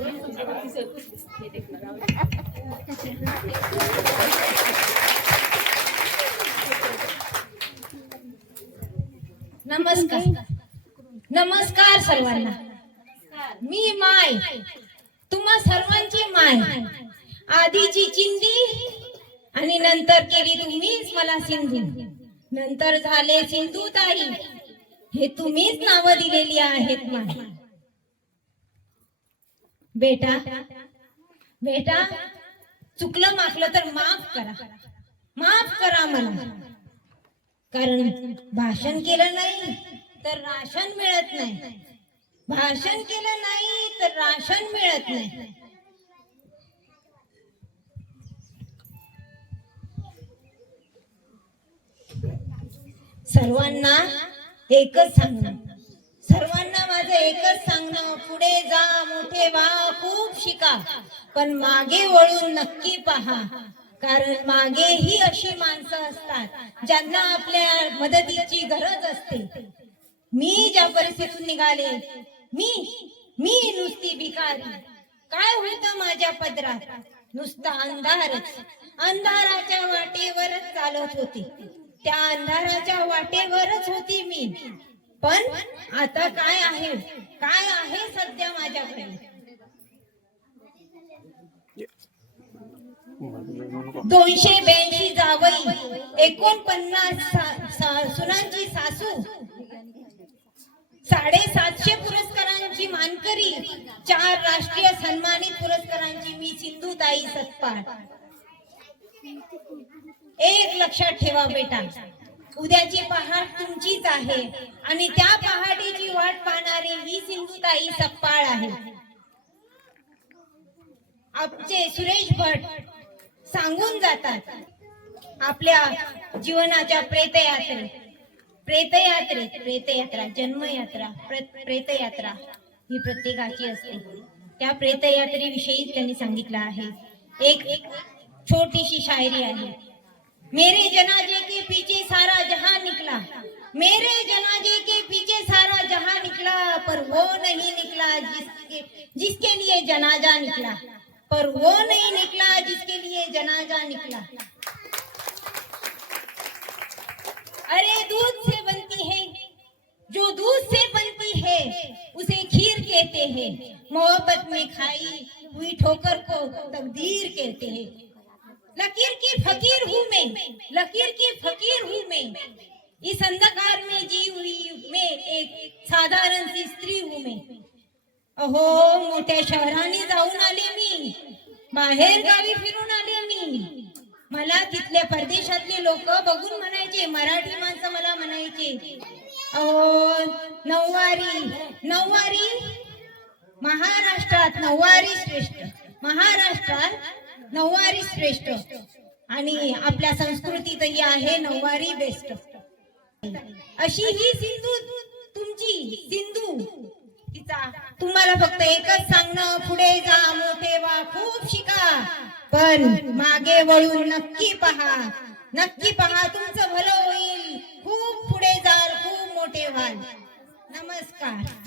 नमस्कार. नमस्कार सर्वांना. मी माय. तुम्हा सर्वांची माय. आधीची चिंदी आणि नंतर केली तुम्हीच मला सिंधू. नंतर झाले सिंधू ताई हे तुम्हीच नावं दिलेली आहेत माय. बेटा बेटा चुकलं मागलं तर माफ करा. माफ करा मला कारण भाषण केलं नाही तर राशन मिळत नाही. भाषण केलं नाही तर राशन मिळत नाही. सर्वांना एकच सांगणं. सर्वांना एकच सांगणं पुढे जा मोठे वा खूप शिका. पण मागे वळून नक्की पहा. कारण मागे ही अशी माणसं असतात ज्यांना आपल्या मदतीची गरज असते. मी ज्या परिस्थितीतून निघाले मी मी नुसती भिकारी. काय होतं माझ्या पदरात? नुसता अंधारच. अंधाराच्या वाटेवरच चालत होती. त्या अंधाराच्या वाटेवरच होती मी. पण आता काय आहे? काय आहे सध्या माझ्याकडे? दोनशे ब्याऐंशी जावई एकोणपन्नास सुनांची सासू साडेसातशे पुरस्कारांची मानकरी चार राष्ट्रीय सन्मानित पुरस्कारांची मी सिंधुताई सत्पाळ एक लक्षात ठेवा बेटा. उद्याची पहाट तुमचीच आहे. आणि त्या पहाटेची वाट पाहणारी ही सिंधुताई सप्पाळ आहे. आपचे सुरेश भट सांगून जातात आपल्या जीवनाच्या प्रेतयात्रेत प्रेतयात्रेत प्रेतयात्रा जन्मयात्रा प्रेतयात्रा ही प्रत्येकाची असते. त्या प्रेतयात्रेविषयी त्यांनी सांगितलं आहे. एक एक छोटीशी शायरी आहे. मेरे जनाजे के पीछे मेरे जनाजे के पीछे सारा जहाँ निकला, पर वो नहीं निकला जिसके जिसके लिए जनाजा निकला। पर वो नहीं निकला जिसके लिए जनाजा निकला। अरे दूध से बनती है, जो दूध से बनती है, उसे खीर कहते हैं। मोहब्बत में खाई हुई ठोकर को तकदीर कहते हैं। लकीर की फकीर हूँ मैं, लकीर की फकीर हूँ मैं। इस अंधकार में जी हुई मैं एक साधारण सी स्त्री हूँ मैं। अहो मोठ्या शहराने जाऊन आले मी। बाहेर गावी फिरून आले मी। मला तिथल्या परदेशातले लोक बघून म्हणायचे मराठी माणसं मला म्हणायचे अहो नऊवारी नऊवारी? महाराष्ट्रात नऊवारी श्रेष्ठ महाराष्ट्रात नऊवारी श्रेष्ठ. आणि आपल्या संस्कृतीतही आहे नऊवारी बेस्ट अशी ही सिंधू तुमची सिंधू. तिचा तुम्हाला फक्त एकच सांगणं पुढे जा मोठे व्हा खूप शिका. पण मागे वळून नक्की पहा. नक्की पहा तुमचं भलं होईल. खूप पुढे जाल खूप मोठे व्हाल. नमस्कार.